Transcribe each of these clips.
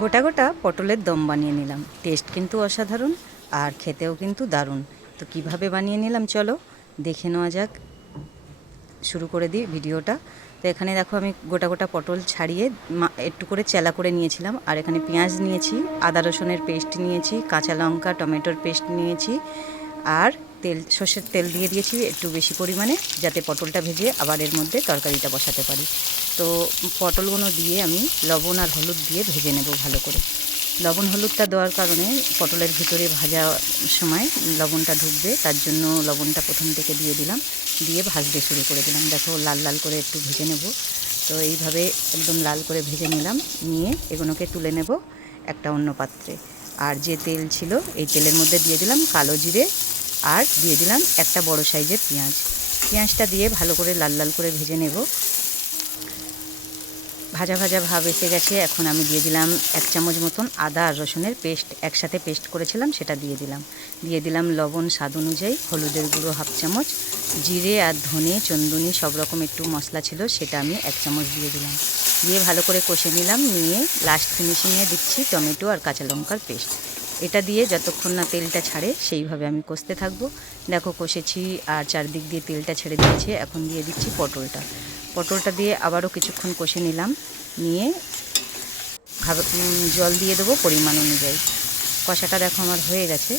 গোটা গোটা পটলের দম বানিয়ে নিলাম। টেস্ট কিন্তু অসাধারণ আর খেতেও কিন্তু দারুণ। তো কিভাবে বানিয়ে নিলাম চলো দেখে নেওয়া যাক। শুরু করে দিই ভিডিওটা। তো এখানে দেখো আমি গোটা গোটা পটল ছাড়িয়ে একটু করে চেলা করে নিয়েছিলাম। আর এখানে পেঁয়াজ নিয়েছি, আদা রসুনের পেস্ট নিয়েছি, কাঁচা লঙ্কা টমেটোর পেস্ট নিয়েছি, আর সর্ষের তেল দিয়ে দিয়েছি একটু বেশি পরিমাণে, যাতে পটলটা ভেজে আবার এর মধ্যে তরকারিটা বসাতে পারি। তো পটলগুলো দিয়ে আমি লবণ আর হলুদ দিয়ে ভেজে নেব ভালো করে। লবণ হলুদটা দেওয়ার কারণে পটলের ভিতরে ভাজা সময় লবণটা ঢুকবে, তার জন্য লবণটা প্রথম থেকে দিয়ে দিলাম। দিয়ে ভাজতে শুরু করে দিলাম। দেখো লাল লাল করে একটু ভেজে নেব। তো এইভাবে একদম লাল করে ভেজে নিলাম। নিয়ে এগুলোকে তুলে নেব একটা অন্য পাত্রে। আর যে তেল ছিল এই তেলের মধ্যে দিয়ে দিলাম কালো জিরে, আর দিয়ে দিলাম একটা বড় সাইজের পেঁয়াজ। পেঁয়াজটা দিয়ে ভালো করে লাল লাল করে ভেজে নেব। ভাজা ভাজা ভাব এসে গেছে। এখন আমি দিয়ে দিলাম 1 চামচ মতন আদা আর রসুনের পেস্ট, একসাথে পেস্ট করেছিলাম সেটা দিয়ে দিলাম। দিয়ে দিলাম লবণ স্বাদ অনুযায়ী, হলুদের গুঁড়ো 1/2 চামচ, জিরে আর ধনে চন্দুনি সব রকম একটু মশলা ছিল সেটা আমি 1 চামচ দিয়ে দিলাম। দিয়ে ভালো করে কষে নিলাম। নিয়ে লাস্ট ফিনিশিংয়ে দিচ্ছি টমেটো আর কাঁচা লঙ্কার পেস্ট। এটা দিয়ে যতক্ষণ না তেলটা ছাড়ে সেইভাবে আমি কষতে থাকবো। দেখো কষেছি আর চারদিক দিয়ে তেলটা ছেড়ে দিয়েছে। এখন দিয়ে দিচ্ছি পটলটা দিয়ে আবারও কিছুক্ষণ কষে নিলাম। নিয়ে জল দিয়ে দেবো পরিমাণ অনুযায়ী। কষাটা দেখো আমার হয়ে গেছে।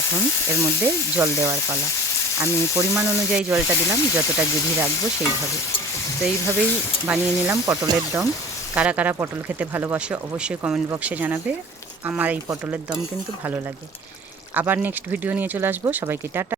এখন এর মধ্যে জল দেওয়ার পালা। আমি পরিমাণ অনুযায়ী জলটা দিলাম, যতটা গ্রেভি রাখবো সেইভাবে। তো এইভাবেই বানিয়ে নিলাম পটলের দম। কারা কারা পটল খেতে ভালোবাসে অবশ্যই কমেন্ট বক্সে জানাবে। আমার এই পটলের দম কিন্তু ভালো লাগে। আবার নেক্সট ভিডিও নিয়ে চলে আসবো। সবাইকে টাটা।